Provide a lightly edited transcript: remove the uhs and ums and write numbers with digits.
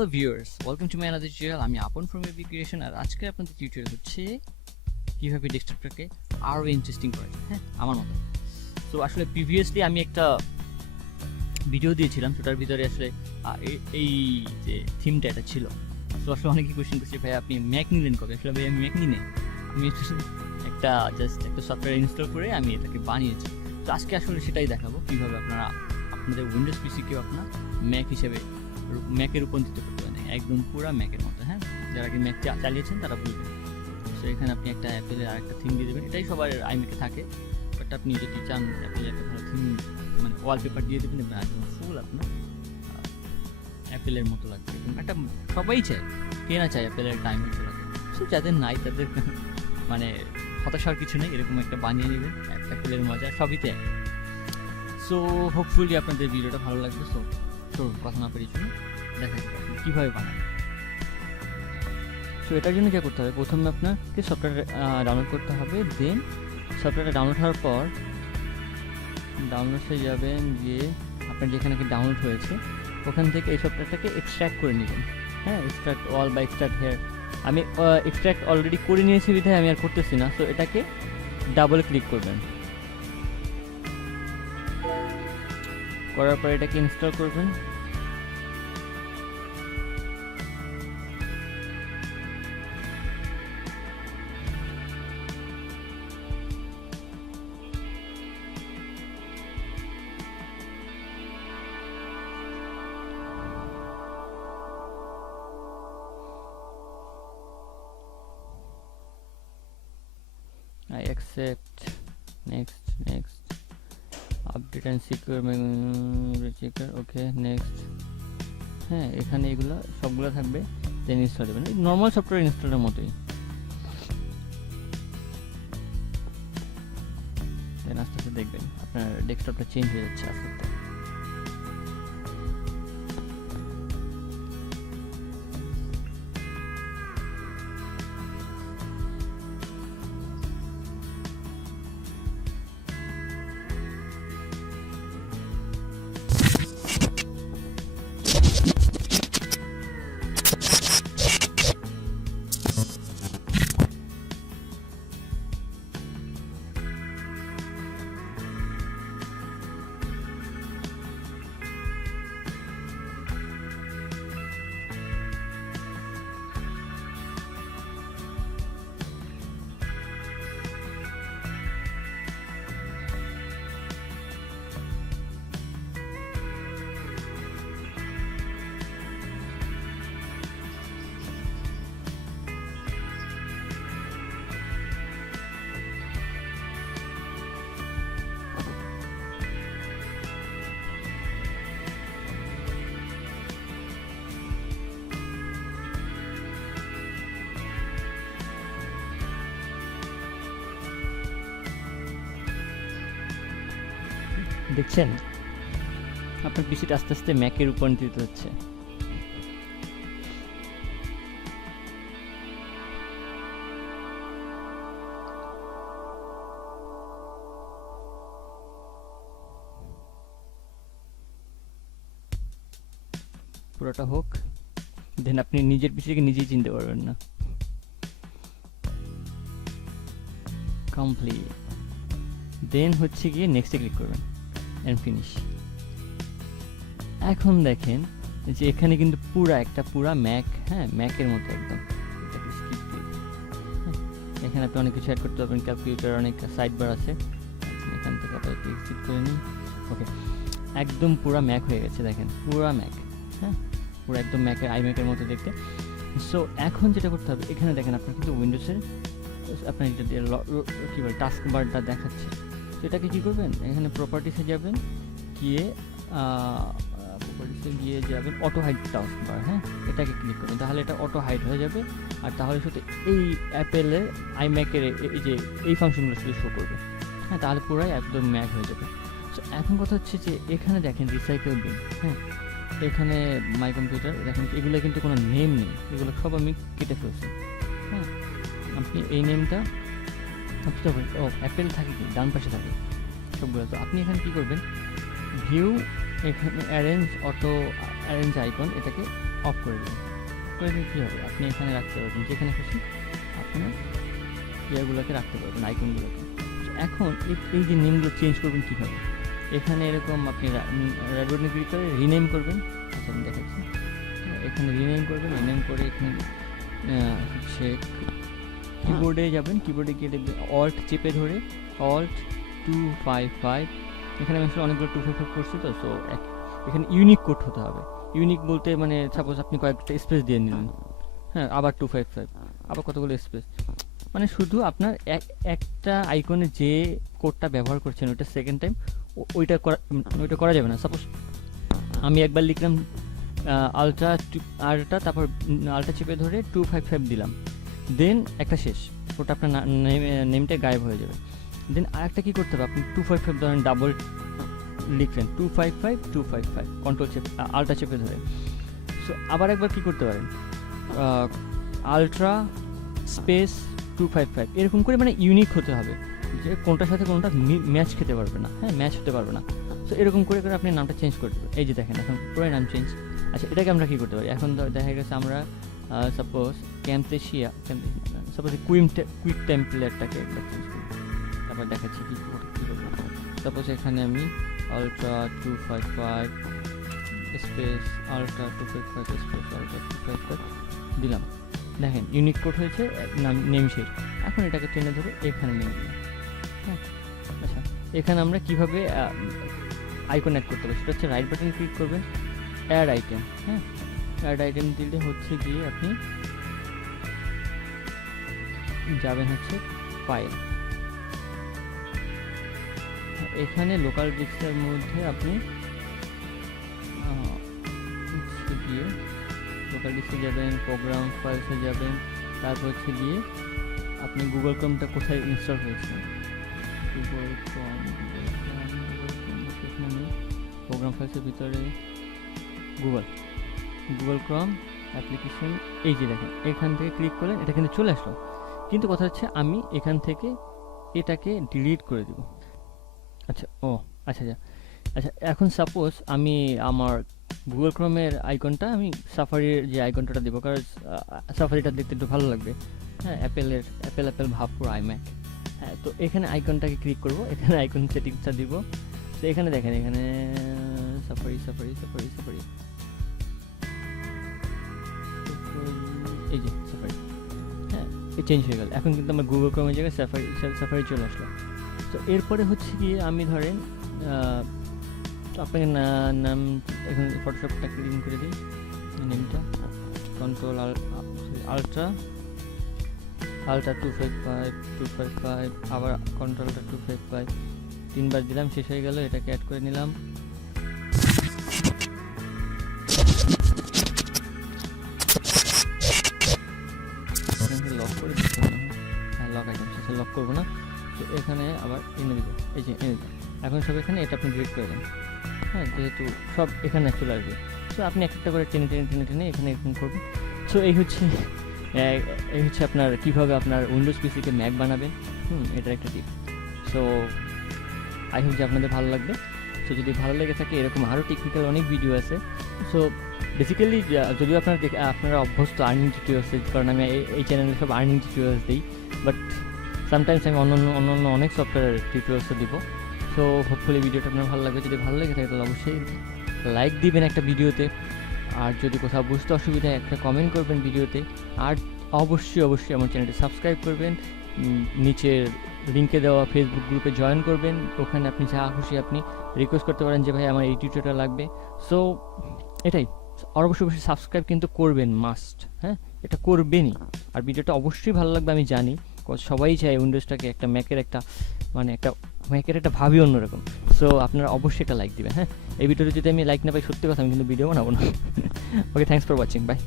Hello viewers, welcome to my another tutorial. আমি আপন from AB creation. আর আজকে আপনাদের টিউটোরিয়াল হচ্ছে কীভাবে ডেস্কটপটাকে আরও ইন্টারেস্টিং করে, হ্যাঁ, আমার মতো। সো আসলে প্রিভিয়াসলি আমি একটা ভিডিও দিয়েছিলাম, সেটার ভিতরে আসলে এই যে থিমটা এটা ছিল। সো আসলে অনেকেই কোয়েশ্চেন করছে, ভাই আপনি ম্যাক নিলেন কবে? আসলে ভাই আমি ম্যাক নিই নাই, আমি একটা সফটওয়্যার ইনস্টল করে আমি এটাকে বানিয়েছি। তো আজকে আসলে সেটাই দেখাবো কীভাবে আপনারা আপনাদের উইন্ডোজ পিসিকেও আপনার ম্যাক হিসেবে ম্যাকে রূপান্তরিত করতে পারেন, একদম পুরা ম্যাকের মতো। হ্যাঁ, যারা কি ম্যাক চালিয়েছেন তারা বুঝবেন। সো এখানে আপনি একটা অ্যাপেলের আরেকটা থিম দিয়ে দেবেন, এটাই সবার আইম্যাকে থাকে। বাট আপনি যদি চান অ্যাপেলের একটা ভালো থিম, মানে ওয়ালপেপার দিয়ে দেবেন এবং একদম ফুল আপনার অ্যাপেলের মতো লাগবে। এবং একটা সবাই চায়, কে না চায় অ্যাপেলের টাইম মতো লাগে। সো যাদের নাই তাদের মানে হতাশার কিছু নেই, এরকম একটা বানিয়ে নেবেন, অ্যাপেলের মজা সবইতে। সো হোপফুলি আপনাদের ভিডিওটা ভালো লাগবে। সো কথা না পেরে চলুন দেখা যাবে কীভাবে বানাবেন। সো এটার জন্য কী করতে হবে, প্রথমে আপনাকে সফটওয়্যার ডাউনলোড করতে হবে। দেন সফটওয়্যারটা ডাউনলোড হওয়ার পর ডাউনলোডসে যাবেন, গিয়ে আপনার যেখানে কি ডাউনলোড হয়েছে ওখান থেকে এই সফটওয়্যারটাকে এক্সট্র্যাক্ট করে নেবেন। হ্যাঁ, এক্সট্র্যাক্ট অল বা এক্সট্র্যাক্ট হেয়ার। আমি এক্সট্র্যাক্ট অলরেডি করে নিয়েছি বিধায় আমি আর করতেছি না। সো এটাকে ডাবল ক্লিক করবেন, করার পর এটাকে ইনস্টল করবেন। I accept, next, update and secure checker, okay, next। হ্যাঁ, এখানে এগুলো সবগুলো থাকবে, দেন ইনস্টল দেবেন, নর্মাল সফটওয়্যার ইনস্টলের মতোই। দেন আস্তে আস্তে দেখবেন আপনার ডেস্কটপটা চেঞ্জ হয়ে যাচ্ছে আস্তে আস্তে। দেখছেন আপনার পিসিটা আস্তে আস্তে ম্যাকে রূপান্তরিত হচ্ছে। পুরোটা হোক, দেন আপনি নিজের পিসিকে নিজেই চিনতে পারবেন না। কমপ্লিট, দেন হচ্ছে গিয়ে নেক্সটে ক্লিক করবেন এন্ড ফিনিশ। এখন দেখেন যে এখানে কিন্তু পুরা ম্যাক, হ্যাঁ, ম্যাকের মতো একদম। এখানে আপনি অনেক কিছু অ্যাড করতে পারবেন, ক্যালকুলেটর, অনেক সাইড বার আছে, এখান থেকে আপনার এক্সিট করে নিন। ওকে, একদম পুরা ম্যাক হয়ে গেছে, দেখেন পুরা ম্যাক, হ্যাঁ, পুরো একদম ম্যাকের আইম্যাকের মতো দেখতে। সো এখন যেটা করতে হবে, এখানে দেখেন আপনার কিন্তু উইন্ডোজের আপনার এটা কী বলে টাস্ক বারটা দেখাচ্ছে। তো এটাকে কী করবেন, এখানে প্রপার্টিসে যাবেন, গিয়ে যাবেন অটো হাইড টাস্ক বার। হ্যাঁ, এটাকে ক্লিক করবেন, তাহলে এটা অটো হাইড হয়ে যাবে। আর তাহলে শুধু এই অ্যাপেলের আইম্যাকের এই যে এই ফাংশনগুলো শুধু শো করবে। হ্যাঁ, তাহলে পুরাই একদম ম্যাক হয়ে যাবে। সো এখন কথা হচ্ছে যে এখানে দেখেন রিসাইকেল বিন, হ্যাঁ, এখানে মাই কম্পিউটার, দেখেন এগুলো কিন্তু কোনো নেম নেই, এগুলো সব আমি কেটে ফেলছি। হ্যাঁ, আপনি এই নেমটা অ্যাপেল থাকে কি ডান পাশে থাকে সবগুলো। তো আপনি এখানে কী করবেন, ভিউ, এখানে অ্যারেঞ্জ অটো অ্যারেঞ্জ আইকন, এটাকে অফ করে দেবেন। করে দিলে কী হবে, আপনি এখানে রাখতে পারবেন, যেখানে খুশি আপনার ইয়ারগুলোকে রাখতে পারবেন, আইকনগুলোকে। এখন এই যে নেমগুলো চেঞ্জ করবেন কীভাবে, এখানে এরকম আপনি রাইট বাটনে ক্লিক করে রিনেম করবেন। আচ্ছা আমি দেখাচ্ছি, এখানে রিনেম করবেন, রিনেম করে এখানে হচ্ছে কিবোর্ডে যাবেন, কিবোর্ডে গিয়ে দেখবেন অল্ট চেপে ধরে অল্ট 255, এখানে আমি আসলে অনেকগুলো 255 করছি তো, সো এখানে ইউনিক কোড হতে হবে। ইউনিক বলতে মানে সাপোজ আপনি কয়েকটা স্পেস দিয়ে নিলেন, হ্যাঁ, আবার 255, আবার কতগুলো স্পেস, মানে শুধু আপনার একটা আইকনে যে কোডটা ব্যবহার করছেন ওইটা সেকেন্ড টাইম ওইটা করা যাবে না। সাপোজ আমি একবার লিখলাম আলট্রা, তারপর আলট্রা চেপে ধরে 255 দিলাম, দেন একটা শেষ, ওটা আপনার নেমটা গায়েব হয়ে যাবে। দেন আরেকটা কী করতে হবে, আপনি 255 ধরেন ডাবল লিখলেন 255 কন্ট্রোল আলট্রা চেপে ধরে। সো আবার একবার কী করতে পারেন, আলট্রা স্পেস 255, এরকম করে মানে ইউনিক হতে হবে, যে কোনটার সাথে কোনটা ম্যাচ খেতে পারবে না, হ্যাঁ, ম্যাচ হতে পারবে না। সো এরকম করে করে আপনি নামটা চেঞ্জ করে দেবেন। এই যে দেখেন এখন পুরো নাম চেঞ্জ। আচ্ছা এটাকে আমরা কী করতে পারি, এখন দেখা গেছে আমরা সাপোজ সাপোজ কুইক টেম্পলেটটাকে একবার চেঞ্জ করি, তারপর দেখাচ্ছি কী করবো। সাপোজ এখানে আমি ultra 255 space ultra 255 space ultra 255 দিলাম, দেখেন ইউনিক কোড হয়েছে, নেম শেষ। এখন এটাকে টেনে ধরে এখানে নিয়ে দিলাম, হ্যাঁ। আচ্ছা এখানে আমরা কীভাবে আইকন অ্যাড করতে পারি, সেটা হচ্ছে রাইট বাটন ক্লিক করবেন, অ্যাড আইটেম, হ্যাঁ, অ্যাড আইটেম দিলে হচ্ছে গিয়ে আপনি যাবেন হচ্ছে ফাইল, এখানে লোকাল ডিস্কের মধ্যে আপনি গিয়ে লোকাল ডিস্কে যাবেন, প্রোগ্রাম ফাইলসে যাবেন, তারপর হচ্ছে গিয়ে আপনি গুগল ক্রোমটা কোথায় ইনস্টল হয়েছে, গুগল ক্রোম প্রোগ্রাম ফাইলসের ভিতরে গুগল ক্রোম অ্যাপ্লিকেশন, এই যে দেখেন এখান থেকে ক্লিক করলেন, এটা কিন্তু চলে আসলো। কিন্তু কথা হচ্ছে আমি এখান থেকে এটাকে ডিলিট করে দিব। আচ্ছা আচ্ছা এখন সাপোজ আমি আমার গুগল ক্রোমের আইকনটা আমি সাফারির যে আইকনটা দেবো, কারণ সাফারিটা দেখতে একটু ভালো লাগবে, হ্যাঁ, অ্যাপেল ভাব পুরো আইম্যাক, হ্যাঁ। তো এখানে আইকনটাকে ক্লিক করব, এখানে আইকন সেটিংসটা দিব। তো এখানে দেখেন, এখানে সাফারি এই যে সাফারি, হ্যাঁ, এই চেঞ্জ হয়ে গেল। এখন কিন্তু আমার গুগল ক্রোমের জায়গায় সাফারি চলে আসলো। তো এরপরে হচ্ছে গিয়ে আমি ধরেন আপনাকে নাম এখন ফটোশপটা ক্লিন করে দিই, নেমটা কন্ট্রোল আলট্রা 255 আবার কন্ট্রোলটা 255 তিনবার দিলাম, শেষ হয়ে গেল। এটাকে অ্যাড করে নিলাম, লক করে দিতে হবে, হ্যাঁ, লক আইটেম শেষে লক করবো না। তো এখানে আবার এনে দিব, এই যে এনে দিব। এখন সব এখানে এটা আপনি ডিলিট করে দেন, হ্যাঁ, যেহেতু সব এখানে চলে আসবে। সো আপনি একটা করে টেনে এখানে এরকম করবেন। সো এই হচ্ছে আপনার কীভাবে আপনার উইন্ডোজ পিসিকে ম্যাক বানাবেন, এটার একটা টিপ। সো আই হোপ যে আপনাদের ভালো লাগবে। সো যদি ভালো লেগে থাকে, এরকম আরও টেকনিক্যাল অনেক ভিডিও আছে। সো বেসিক্যালি যদিও আপনারা অভ্যস্ত আর্নিং টিউটোরিয়ালসে, কারণ আমি এই চ্যানেলে সব আর্নিং টিউটোরিয়ালস দিই, বাট সামটাইমস আমি অন্য অনেক সফটওয়্যার টিউটোরিয়ালসও দিব। সো হোপফুলি ভিডিওটা আপনার ভালো লাগবে। যদি ভালো লেগে থাকে তাহলে অবশ্যই লাইক দিবেন একটা ভিডিওতে, আর যদি কোথাও বুঝতে অসুবিধা হয় একটা কমেন্ট করবেন ভিডিওতে, আর অবশ্যই আমার চ্যানেলটি সাবস্ক্রাইব করবেন। নিচের লিঙ্কে দেওয়া ফেসবুক গ্রুপে জয়েন করবেন, ওখানে আপনি যা খুশি আপনি রিকোয়েস্ট করতে পারেন যে ভাই আমার এই টিউটোরিয়ালটা লাগবে। সো এটাই, অবশ্যই সাবস্ক্রাইব কিন্তু করবেন, মাস্ট, হ্যাঁ, এটা করবেনই। আর ভিডিওটা অবশ্যই ভালো লাগবে আমি জানি, সবাই চায় উইন্ডোজটাকে একটা ম্যাকের একটা ভাবি অন্যরকম। সো আপনারা অবশ্যই একটা লাইক দিবেন, হ্যাঁ। এই ভিডিওটা যদি আমি লাইক না পাই, সত্যি কথা আমি কিন্তু ভিডিও বানাবো না। ওকে, থ্যাঙ্কস ফর ওয়াচিং, বাই।